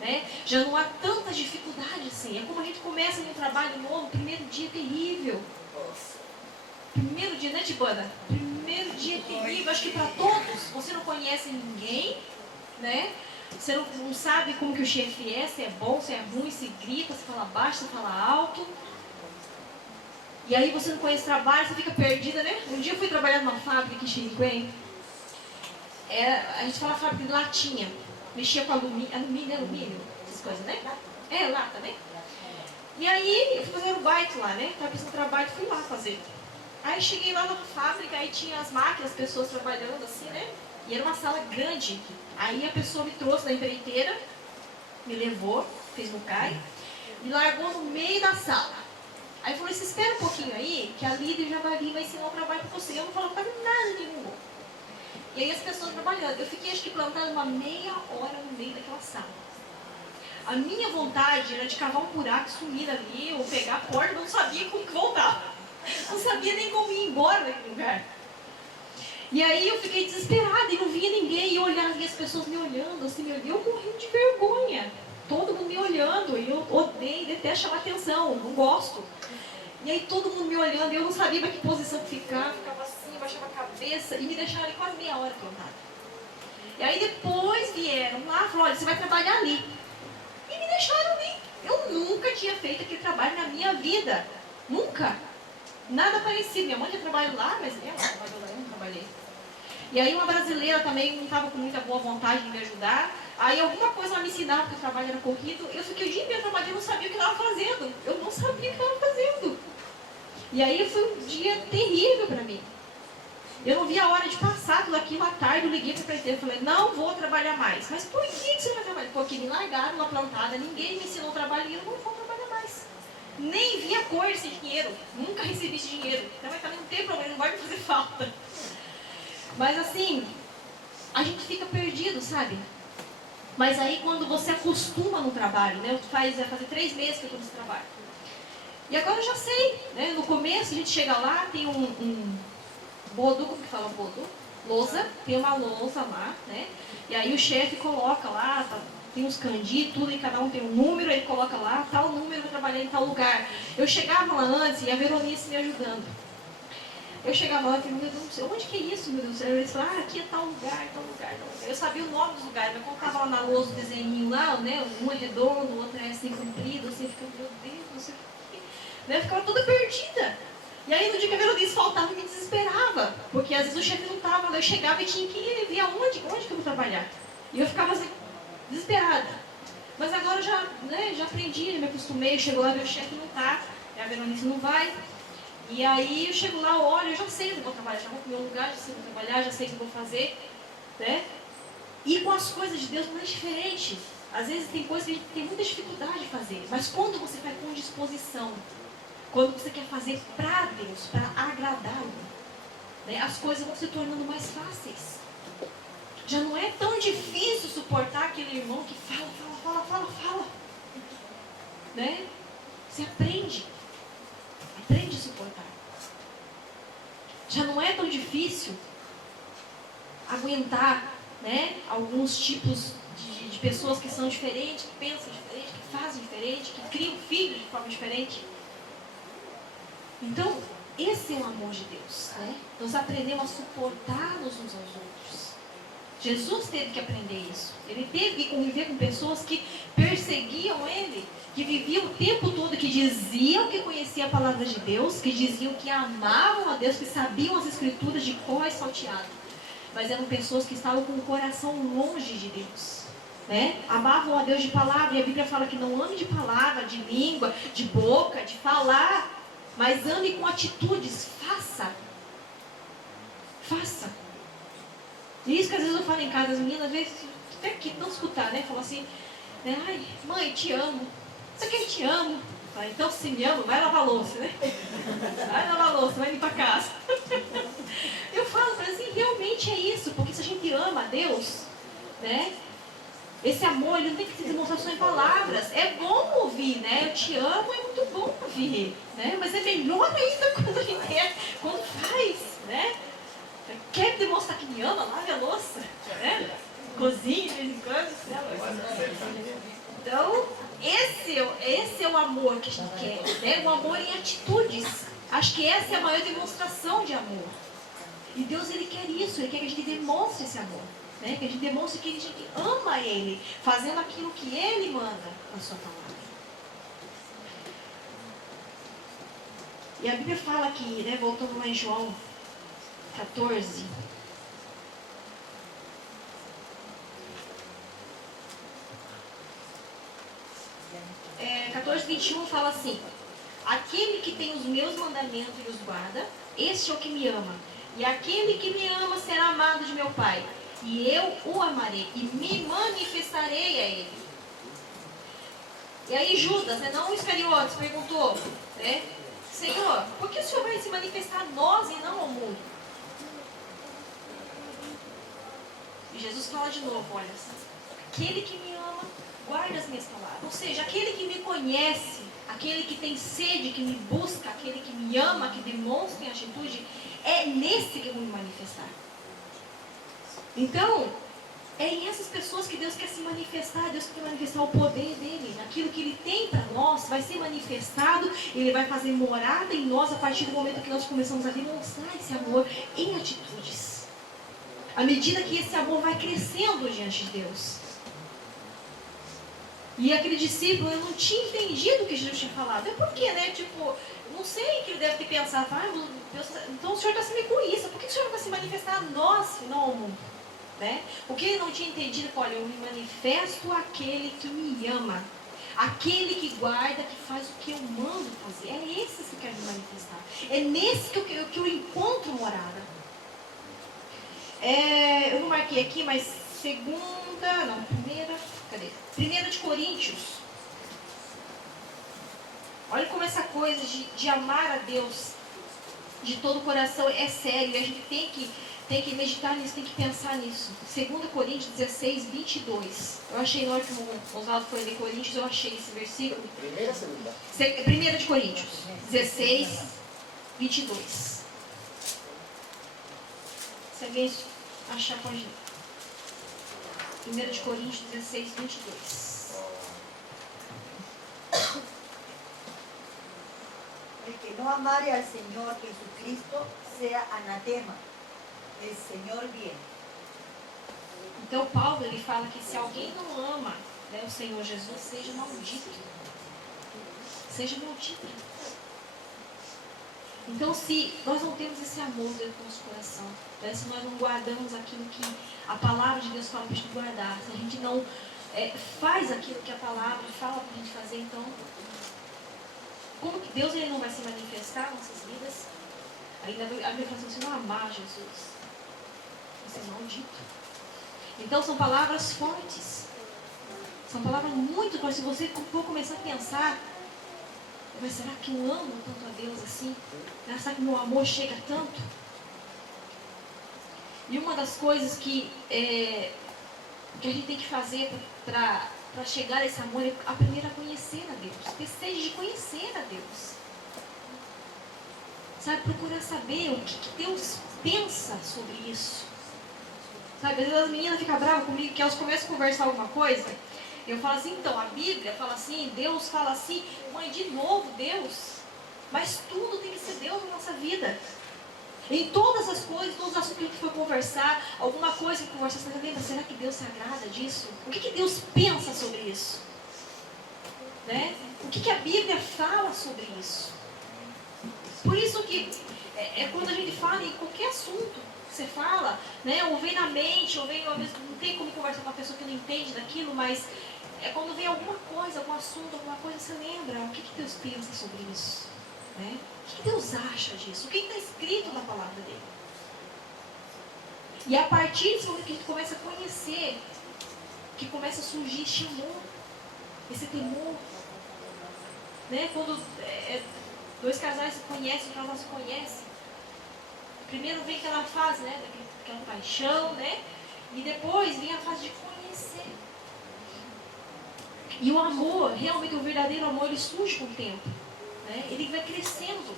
né? Já não há tanta dificuldade assim. É como a gente começa num trabalho novo, primeiro dia é terrível. Primeiro dia, né, Tibana? Primeiro dia é terrível, acho que para todos. Você não conhece ninguém, né? Você não sabe como que o chefe é, se é bom, se é ruim, se grita, se fala baixo, se fala alto. E aí você não conhece trabalho, você fica perdida, né? Um dia eu fui trabalhar numa fábrica aqui em Xiriquém. A gente fala fábrica de latinha. Mexia com alumínio, essas coisas, né? Lá também. E aí eu fui fazer o baita lá, né? Tava precisando de trabalho, fui lá fazer. Aí cheguei lá na fábrica, aí tinha as máquinas, as pessoas trabalhando assim, né? E era uma sala grande. Aí a pessoa me trouxe da empreiteira, me levou, fez no CAI, me largou no meio da sala. Aí falou, você espera um pouquinho aí, que a líder já vai vir, vai ensinar o trabalho para você. Eu não falava nada nenhum. E aí as pessoas trabalhando. Eu fiquei, acho que, plantada uma meia hora no meio daquela sala. A minha vontade era de cavar um buraco, sumir ali, ou pegar a porta, não sabia como que voltar. Não sabia nem como ir embora daquele lugar. E aí eu fiquei desesperada e não via ninguém. E eu olhava e as pessoas me olhando, assim, eu morrendo de vergonha. Todo mundo me olhando, e eu odeio, detesto chamar atenção, não gosto. E aí todo mundo me olhando, e eu não sabia para que posição ficar, ficava assim, baixava a cabeça, e me deixaram ali quase meia hora plantada. E aí depois vieram lá, falaram, olha, você vai trabalhar ali. E me deixaram ali. Eu nunca tinha feito aquele trabalho na minha vida. Nunca. Nada parecido. Minha mãe já trabalhou lá, mas ela trabalhou lá, eu não trabalhei. E aí uma brasileira também não estava com muita boa vontade de me ajudar. Aí alguma coisa ela me ensinava, porque o trabalho era corrido. Eu fiquei o dia inteiro trabalhando e não sabia o que ela estava fazendo. Eu não sabia o que ela estava fazendo. E aí foi um dia terrível para mim. Eu não vi a hora de passar tudo aquilo à tarde. Eu liguei para o presidente e falei, não vou trabalhar mais. Mas por que você não vai trabalhar? Porque me largaram lá plantada, ninguém me ensinou a trabalhar e eu não vou trabalhar mais. Nem vi a cor desse dinheiro. Nunca recebi esse dinheiro. Então também não tem problema, não vai me fazer falta. Mas assim, a gente fica perdido, sabe? Mas aí quando você acostuma no trabalho, né? Vai fazer 3 meses que eu estou nesse trabalho. E agora eu já sei, né? No começo a gente chega lá, tem um bodo, como que fala bodo? Lousa, tem uma lousa lá, né? E aí o chefe coloca lá, tem uns candi, tudo, e cada um tem um número, ele coloca lá, tal número, eu vou trabalhar em tal lugar. Eu chegava lá antes e a Veronice me ajudando. Eu chegava lá e falei, meu Deus do céu, onde que é isso, meu Deus do céu? Eles falaram, aqui é tal lugar, tal lugar, tal lugar. Eu sabia o nome dos lugares, mas quando estava lá na lousa o desenhinho lá, né? Um é redondo, o outro é assim comprido, assim, eu ficava, meu Deus, não sei o que. Né? Eu ficava toda perdida. E aí no dia que a Veronice faltava, eu me desesperava. Porque às vezes o chefe não estava, eu chegava e tinha que ver onde que eu vou trabalhar. E eu ficava assim, desesperada. Mas agora eu já aprendi, me acostumei, chego lá, meu chefe não está, a Veronice não vai. E aí eu chego lá, olho, eu já sei onde eu vou trabalhar, já vou pro meu lugar, já sei onde eu vou trabalhar, já sei o que eu vou fazer, né? E com as coisas de Deus não é diferente. Às vezes tem coisas que a gente tem muita dificuldade de fazer, mas quando você faz com disposição, quando você quer fazer para Deus, para agradá-lo, né, as coisas vão se tornando mais fáceis. Já não é tão difícil suportar aquele irmão que fala, né? Você aprende a suportar. Já não é tão difícil aguentar, né, alguns tipos de pessoas que são diferentes, que pensam diferente, que fazem diferente, que criam filhos de forma diferente. Então, esse é o amor de Deus, né? Nós aprendemos a suportar-nos uns aos outros. Jesus teve que aprender isso. Ele teve que conviver com pessoas que perseguiam ele, que viviam o tempo todo, que diziam que conheciam a palavra de Deus, que diziam que amavam a Deus, que sabiam as escrituras de cor e salteado. Mas eram pessoas que estavam com o coração longe de Deus, né? Amavam a Deus de palavra, e a Bíblia fala que não ame de palavra, de língua, de boca, de falar, mas ame com atitudes. Faça. E isso que às vezes eu falo em casa, as meninas, às vezes, até que não escutar, né? Falam assim, né? Ai, mãe, te amo. Isso aqui eu te amo. Fala, então se me ama, vai lavar a louça, né? Vai lavar a louça, vai limpar a casa. Eu falo para assim, realmente é isso, porque se a gente ama a Deus, né? Esse amor, ele não tem que se demonstrar só em palavras. É bom ouvir, né? Eu te amo, é muito bom ouvir, né? Mas é melhor ainda quando a gente quando faz, né? Quer demonstrar que me ama, lave a louça, né? Cozinha de vez em quando. esse é o amor que a gente quer, né? O amor em atitudes. Acho que essa é a maior demonstração de amor. E Deus, Ele quer isso, Ele quer que a gente demonstre esse amor, né? Que a gente demonstre que a gente ama Ele, fazendo aquilo que Ele manda na sua palavra. E a Bíblia fala aqui, né? Voltando lá em João 14. 14:21 fala assim: aquele que tem os meus mandamentos e os guarda, este é o que me ama. E aquele que me ama será amado de meu Pai. E eu o amarei e me manifestarei a ele. E aí Judas, né, não Iscariotes, perguntou, né, Senhor, por que o Senhor vai se manifestar a nós e não ao mundo? E Jesus fala de novo, olha, aquele que me ama, guarda as minhas palavras. Ou seja, aquele que me conhece, aquele que tem sede, que me busca, aquele que me ama, que demonstra em atitude, é nesse que eu vou me manifestar. Então, é em essas pessoas que Deus quer se manifestar. Deus quer manifestar o poder dele. Aquilo que ele tem para nós vai ser manifestado. Ele vai fazer morada em nós a partir do momento que nós começamos a demonstrar esse amor em atitudes. À medida que esse amor vai crescendo diante de Deus. E aquele discípulo, eu não tinha entendido o que Jesus tinha falado. É por quê, né? Tipo, não sei que ele deve ter pensado. Deus, então o Senhor está sendo egoísta. Por que o Senhor não vai se manifestar a nós e não ao mundo? Né? O que ele não tinha entendido, olha, eu me manifesto àquele que me ama. Aquele que guarda, que faz o que eu mando fazer. É esse que eu quero me manifestar. É nesse que eu encontro morada. Eu não marquei aqui, mas primeira de Coríntios. Olha como essa coisa de amar a Deus de todo o coração é sério. E a gente tem que meditar nisso, tem que pensar nisso. 2 Coríntios 16, 22. Eu achei, na hora que o Oswaldo foi ler Coríntios, eu achei esse versículo. Primeira ou segunda? Primeira de Coríntios 16, 22. Se alguém achar, pode ler. 1 de Coríntios 16, 22. El que no amare al Señor Jesucristo sea anatema. El Señor bien. Então Paulo, ele fala que se alguém não ama, né, o Senhor Jesus, seja maldito. Seja maldito. Então, se nós não temos esse amor dentro do nosso coração, né, se nós não guardamos aquilo que a palavra de Deus fala para a gente guardar, se a gente não faz aquilo que a palavra fala para a gente fazer, então, como que Deus ele não vai se manifestar em nossas vidas? Ainda a Bíblia fala assim, se não amar Jesus, vai ser maldito. Então, são palavras fortes. São palavras muito fortes. Se você for começar a pensar, mas será que eu amo tanto a Deus assim? Será que meu amor chega tanto? E uma das coisas que a gente tem que fazer para chegar a esse amor é aprender a conhecer a Deus. Ter sede de conhecer a Deus. Sabe, procurar saber o que Deus pensa sobre isso. Sabe, às vezes as meninas ficam bravas comigo, que elas começam a conversar alguma coisa. Eu falo assim, então, a Bíblia fala assim, Deus fala assim, mãe, de novo, Deus. Mas tudo tem que ser Deus na nossa vida. Em todas as coisas, todos os assuntos que a gente for conversar, alguma coisa que conversar, você lembra, será que Deus se agrada disso? O que Deus pensa sobre isso? Né? O que a Bíblia fala sobre isso? Por isso que quando a gente fala em qualquer assunto, você fala, né, ou vem na mente, ou vem, às vezes, não tem como conversar com uma pessoa que não entende daquilo, mas quando vem alguma coisa, algum assunto, alguma coisa, você lembra o que Deus pensa sobre isso, né? O que Deus acha disso? O que está escrito na palavra dele? E a partir desse momento que a gente começa a conhecer, que começa a surgir esse amor, esse temor, né? Quando dois casais se conhecem, um casal se conhece, primeiro vem aquela fase, né, daquela paixão, né? E depois vem a fase de conhecer. E o amor, realmente o verdadeiro amor, ele surge com o tempo, né? Ele vai crescendo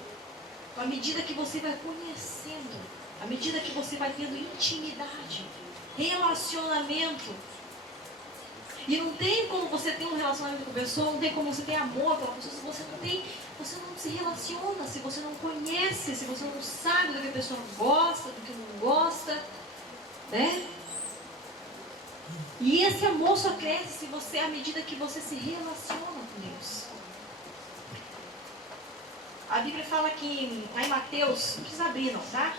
à medida que você vai conhecendo, à medida que você vai tendo intimidade, relacionamento. E não tem como você ter um relacionamento relacionamento com a pessoa, não tem como você ter amor pela pessoa se você não se relaciona, se você não conhece, se você não sabe do que a pessoa gosta, do que não gosta, né? E esse amor só cresce se você, à medida que você se relaciona com Deus. A Bíblia fala que, lá em Mateus, não precisa abrir não, tá?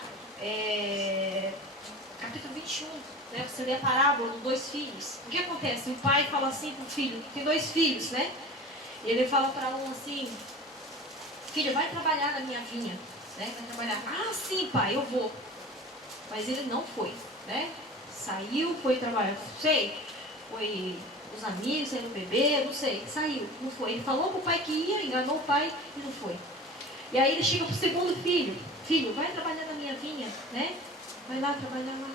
Capítulo 21, né? Você lê a parábola dos 2 filhos. O que acontece? O pai fala assim para o filho, tem 2 filhos, né? E ele fala para um assim, filho, vai trabalhar na minha vinha, né? Vai trabalhar. Ah, sim, pai, eu vou. Mas ele não foi, né? Saiu, foi trabalhar, não sei, foi os amigos, saiu beber, não sei, saiu, não foi. Ele falou para o pai que ia, enganou o pai e não foi. E aí ele chega para o segundo filho, filho, vai trabalhar na minha vinha, né? Vai lá trabalhar lá.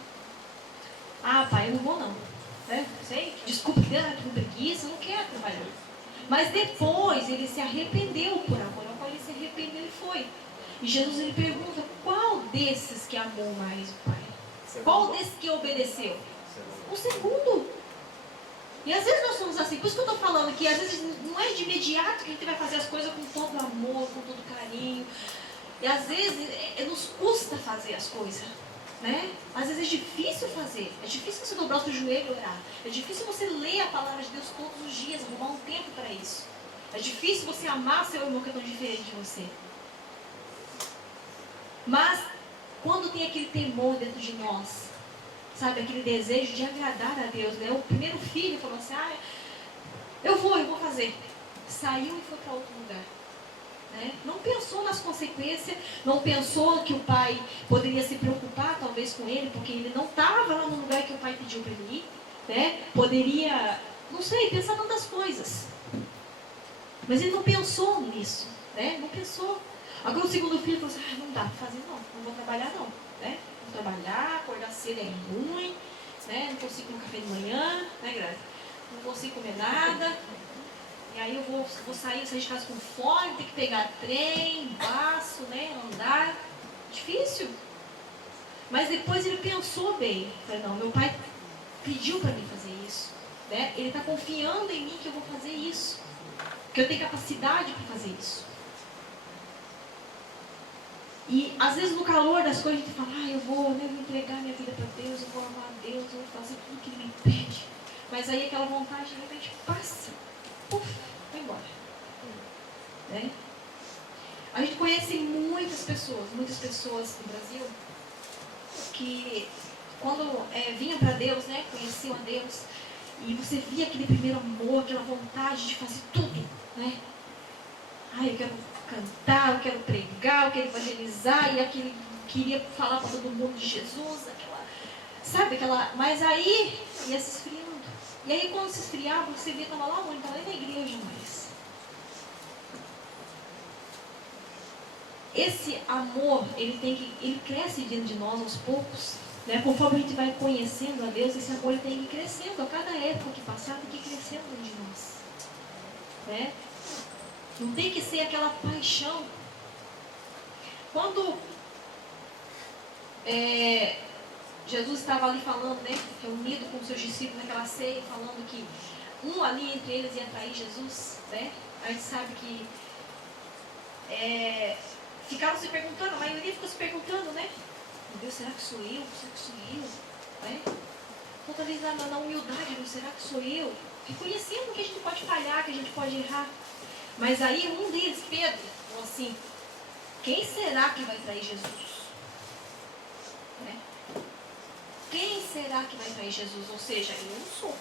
Ah, pai, eu não vou não, né? Sei, desculpa, que Deus vai com preguiça, eu não quero trabalhar. Mas depois ele se arrependeu por amor, ao qual ele se arrependeu e foi. E Jesus ele pergunta, qual desses que amou mais o pai? Qual desses que obedeceu? O segundo. E às vezes nós somos assim, por isso que eu estou falando que às vezes não é de imediato que a gente vai fazer as coisas com todo amor, com todo carinho. E às vezes nos custa fazer as coisas, né? Às vezes é difícil fazer, é difícil você dobrar o seu joelho e orar. É difícil você ler a palavra de Deus todos os dias, arrumar um tempo para isso. É difícil você amar seu irmão que é tão diferente de você. Mas quando tem aquele temor dentro de nós, sabe, aquele desejo de agradar a Deus, né? O primeiro filho falou assim, eu vou fazer. Saiu e foi para outro lugar. Né? Não pensou nas consequências, não pensou que o pai poderia se preocupar talvez com ele, porque ele não estava lá no lugar que o pai pediu para ele ir. Né? Poderia, não sei, pensar tantas coisas. Mas ele não pensou nisso. Né? Não pensou. Agora o segundo filho falou assim, não dá para fazer não vou trabalhar não. Né? Vou trabalhar, acordar cedo é ruim, né? Não consigo comer café de manhã, né, Graça? Não consigo comer nada. E aí eu vou sair de casa com fome, ter que pegar trem, baço, né? Andar. Difícil. Mas depois ele pensou bem. Falei, não, meu pai pediu para mim fazer isso. Né? Ele está confiando em mim que eu vou fazer isso. Que eu tenho capacidade para fazer isso. E às vezes no calor das coisas a gente fala, eu vou entregar minha vida para Deus, eu vou amar a Deus, eu vou fazer tudo que Ele me pede. Mas aí aquela vontade de repente passa. Puf, vai embora. Né? A gente conhece muitas pessoas no Brasil, que quando vinham para Deus, né, conheciam a Deus, e você via aquele primeiro amor, aquela vontade de fazer tudo, né? Eu quero cantar, eu quero pregar, eu quero evangelizar, e aquele queria falar para todo mundo de Jesus, mas aí ia se esfriando. E aí quando se esfriava, você via, estava lá onde? Estava lá na igreja mais. Esse amor, ele cresce dentro de nós aos poucos, né? Conforme a gente vai conhecendo a Deus, esse amor ele tem que ir crescendo. A cada época que passar, tem que ir crescendo dentro de nós. Né? Não tem que ser aquela paixão. Quando Jesus estava ali falando, né, reunido com os seus discípulos naquela ceia, falando que um ali entre eles ia trair Jesus, né? A gente sabe que ficaram se perguntando, a maioria ficou se perguntando, né? Meu Deus, será que sou eu? Será que sou eu? Né? Então, ali na humildade, será que sou eu? Reconhecendo que a gente pode falhar, que a gente pode errar. Mas aí um deles, Pedro, falou assim, quem será que vai trair Jesus? Né? Quem será que vai trair Jesus? Ou seja, eu não sou.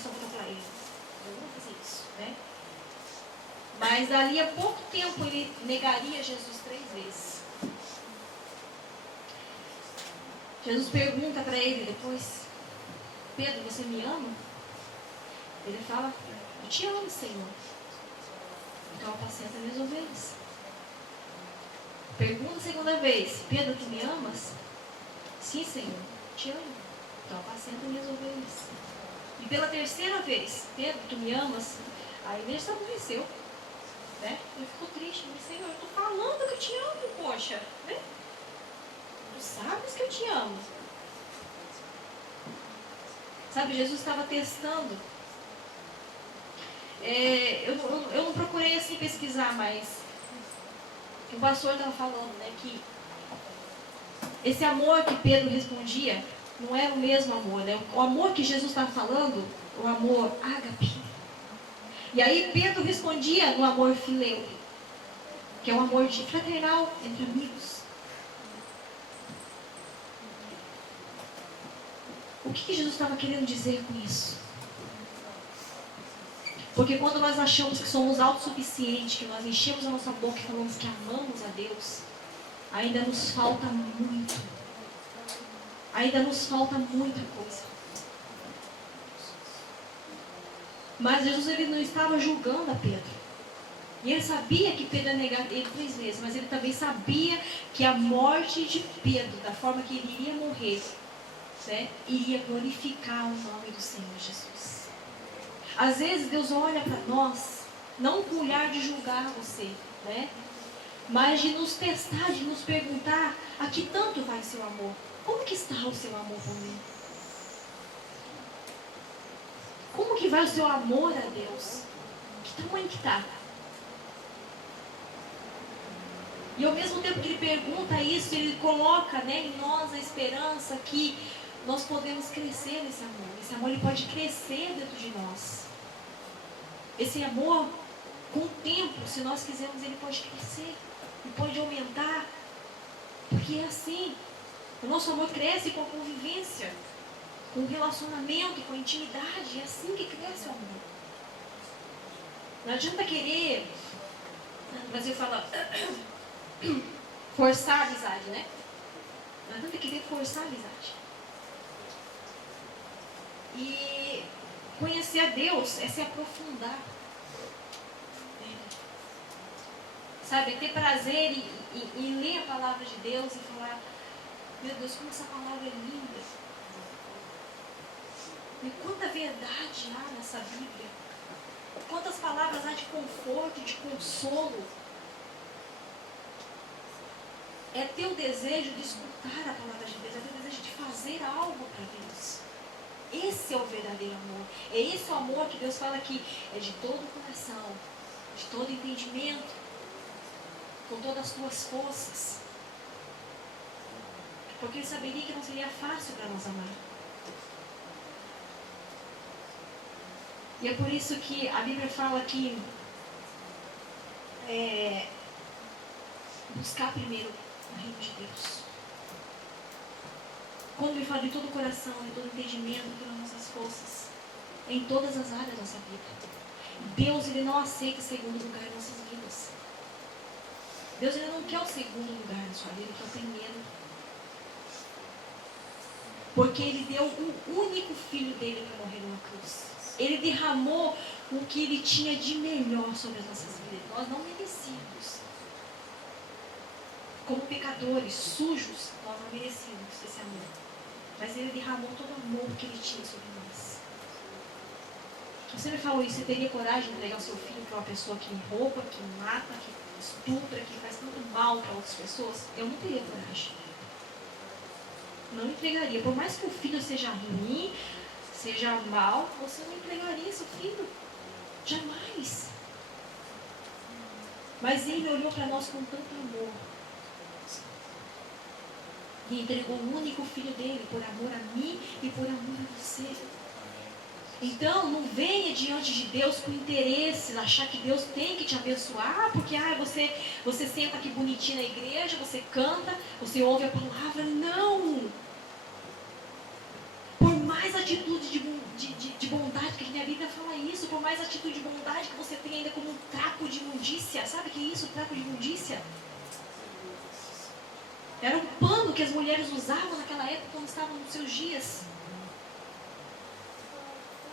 Só para falar, eu não vou fazer isso. Né? Mas dali a pouco tempo ele negaria Jesus 3 vezes. Jesus pergunta para ele depois, Pedro, você me ama? Ele fala, eu te amo, Senhor. Então apacenta minhas ovelhas. Pergunta a segunda vez, Pedro, tu me amas? Sim, Senhor, te amo. Então apacenta minhas ovelhas. E pela terceira vez, Pedro, tu me amas? Aí ele se aborreceu. Né? Ele ficou triste, mas Senhor, eu estou falando que eu te amo, poxa. Né? Tu sabes que eu te amo. Sabe, Jesus estava testando Eu não procurei assim pesquisar, mas o pastor estava falando, né, que esse amor que Pedro respondia não era o mesmo amor, né? O amor que Jesus estava falando, o amor ágape. E aí Pedro respondia no amor filéu, que é um amor de fraternal entre amigos. O que Jesus estava querendo dizer com isso? Porque quando nós achamos que somos autossuficientes, que nós enchemos a nossa boca e falamos que amamos a Deus, ainda nos falta muito. Ainda nos falta muita coisa. Mas Jesus, ele não estava julgando a Pedro. E ele sabia que Pedro ia negar ele 3 vezes, mas ele também sabia que a morte de Pedro, da forma que ele iria morrer, né, iria glorificar o nome do Senhor Jesus. Às vezes Deus olha para nós, não com o olhar de julgar você, né, mas de nos testar, de nos perguntar: a que tanto vai seu amor? Como que está o seu amor por mim? Como que vai o seu amor a Deus? Que tamanho que está? E ao mesmo tempo que ele pergunta isso, ele coloca, né, em nós a esperança que nós podemos crescer nesse amor. Esse amor, ele pode crescer dentro de nós. Esse amor, com o tempo, se nós quisermos, ele pode crescer. Ele pode aumentar. Porque é assim. O nosso amor cresce com a convivência, com o relacionamento, com a intimidade. É assim que cresce o amor. Não adianta querer, no Brasil fala, forçar a amizade, né? Não adianta querer forçar a amizade. E conhecer a Deus é se aprofundar. Sabe, é ter prazer em ler a palavra de Deus e falar: meu Deus, como essa palavra é linda. E quanta verdade há nessa Bíblia. Quantas palavras há de conforto, de consolo. É ter o desejo de escutar a palavra de Deus, é ter o desejo de fazer algo para Deus. Esse é o verdadeiro amor. É esse o amor que Deus fala que é de todo o coração, de todo o entendimento, com todas as tuas forças. Porque Ele saberia que não seria fácil para nós amar. E é por isso que a Bíblia fala que buscar primeiro o reino de Deus. Quando Ele fala de todo o coração, de todo o entendimento, de todas as nossas forças, em todas as áreas da nossa vida. Deus, Ele não aceita o segundo lugar em nossas vidas. Deus, Ele não quer o segundo lugar na sua vida, Ele quer o primeiro. Porque Ele deu o único filho dele para morrer numa cruz. Ele derramou o que Ele tinha de melhor sobre as nossas vidas. Nós não merecíamos. Como pecadores, sujos, nós não merecíamos esse amor. Mas Ele derramou todo o amor que Ele tinha sobre nós. Você me falou isso: você teria coragem de entregar o seu filho para uma pessoa que rouba, que mata, que estupra, que faz tanto mal para outras pessoas? Eu não teria coragem. Não entregaria. Por mais que o filho seja ruim, seja mal, você não entregaria seu filho. Jamais. Mas Ele olhou para nós com tanto amor. E entregou o único filho dele por amor a mim e por amor a você. Então, não venha diante de Deus com interesse, achar que Deus tem que te abençoar, porque você senta aqui bonitinho na igreja, você canta, você ouve a palavra. Não! Por mais atitude de bondade, que a minha Bíblia fala isso, por mais atitude de bondade que você tem ainda como um trapo de imundícia. Sabe o que é isso, trapo de imundícia? Era um pano que as mulheres usavam naquela época quando estavam nos seus dias.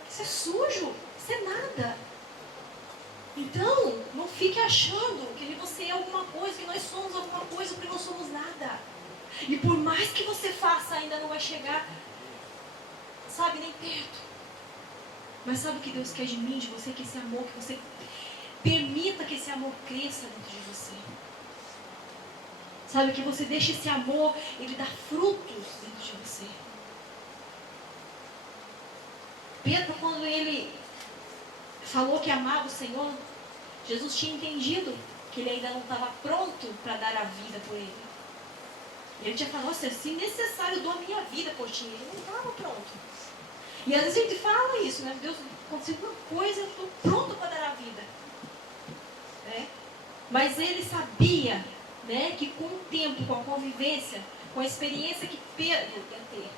Isso é sujo, isso é nada. Então, não fique achando que você é alguma coisa, que nós somos alguma coisa, porque não somos nada. E por mais que você faça, ainda não vai chegar, sabe, nem perto. Mas sabe o que Deus quer de mim, de você? Que esse amor, que você permita que esse amor cresça dentro de você. Sabe, que você deixe esse amor, ele dar frutos dentro de você. Pedro, quando ele falou que amava o Senhor, Jesus tinha entendido que ele ainda não estava pronto para dar a vida por ele. Ele tinha falado, nossa, se necessário eu dou a minha vida por ti. Ele não estava pronto. E às vezes a gente fala isso, né? Deus, aconteceu uma coisa, eu estou pronto para dar a vida. Né? Mas ele sabia, né, que com o tempo, com a convivência, com a experiência que Pedro ia ter,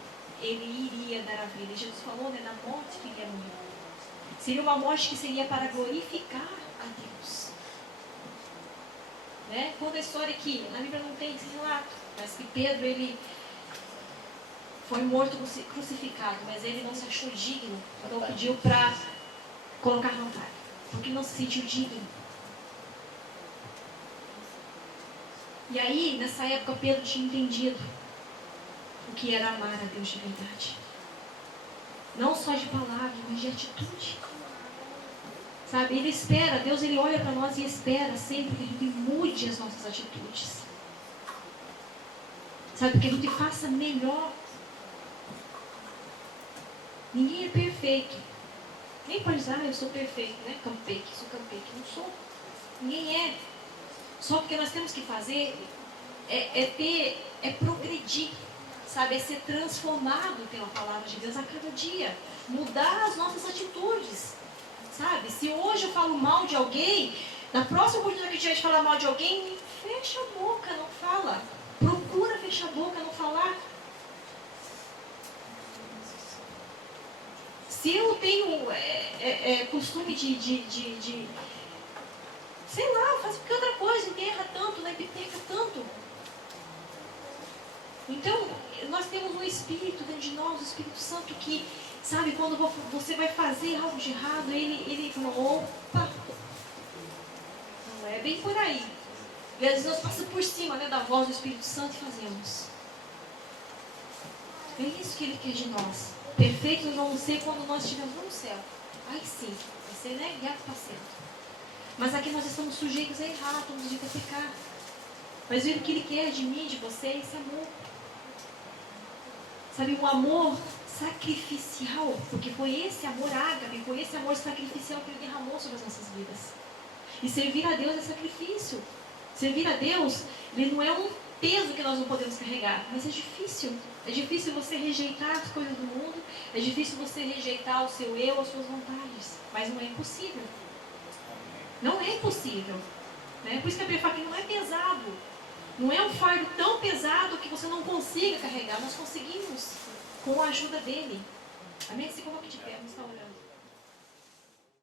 ele iria dar a vida. E Jesus falou, né, na morte que ele ia morrer. Seria uma morte que seria para glorificar a Deus. Né? Conta a história que na Bíblia não tem esse relato, mas que Pedro, ele foi morto crucificado, mas ele não se achou digno, então pediu para colocar no altar, porque não se sentiu digno. E aí, nessa época, Pedro tinha entendido o que era amar a Deus de verdade. Não só de palavra, mas de atitude. Sabe, ele espera, Deus ele olha para nós e espera sempre que a gente mude as nossas atitudes. Sabe, que a gente faça melhor. Ninguém é perfeito. Nem pode dizer, eu sou perfeito, né? Sou campeque. Não sou. Ninguém é. Só porque nós temos que fazer é progredir. Sabe, é ser transformado pela palavra de Deus a cada dia. Mudar as nossas atitudes. Sabe, se hoje eu falo mal de alguém, na próxima oportunidade que tiver de falar mal de alguém, fecha a boca, não fala. Procura fechar a boca, não falar. Se eu tenho costume de sei lá, faz qualquer outra coisa, enterra tanto, né, bipeca tanto. Então, nós temos um Espírito dentro de nós, o Espírito Santo que, sabe, quando você vai fazer algo de errado, ele fala, opa, não é bem por aí. E às vezes nós passamos por cima, né, da voz do Espírito Santo e fazemos. É isso que ele quer de nós. Perfeitos nós vamos ser quando nós estivermos no céu. Aí sim, vai ser, né, guiado para sempre. Mas aqui nós estamos sujeitos a errar, estamos sujeitos a pecar. Mas o que ele quer de mim, de você, é esse amor. Sabe, um amor sacrificial, porque foi esse amor ágape, foi esse amor sacrificial que ele derramou sobre as nossas vidas. E servir a Deus é sacrifício. Servir a Deus, ele não é um peso que nós não podemos carregar, mas é difícil. É difícil você rejeitar as coisas do mundo, é difícil você rejeitar o seu eu, as suas vontades, mas não é impossível. Não é impossível. Né? Por isso que a Bíblia fala que não é pesado. Não é um fardo tão pesado que você não consiga carregar. Nós conseguimos com a ajuda dele. Amém? Se coloque de pé, vamos estar orando.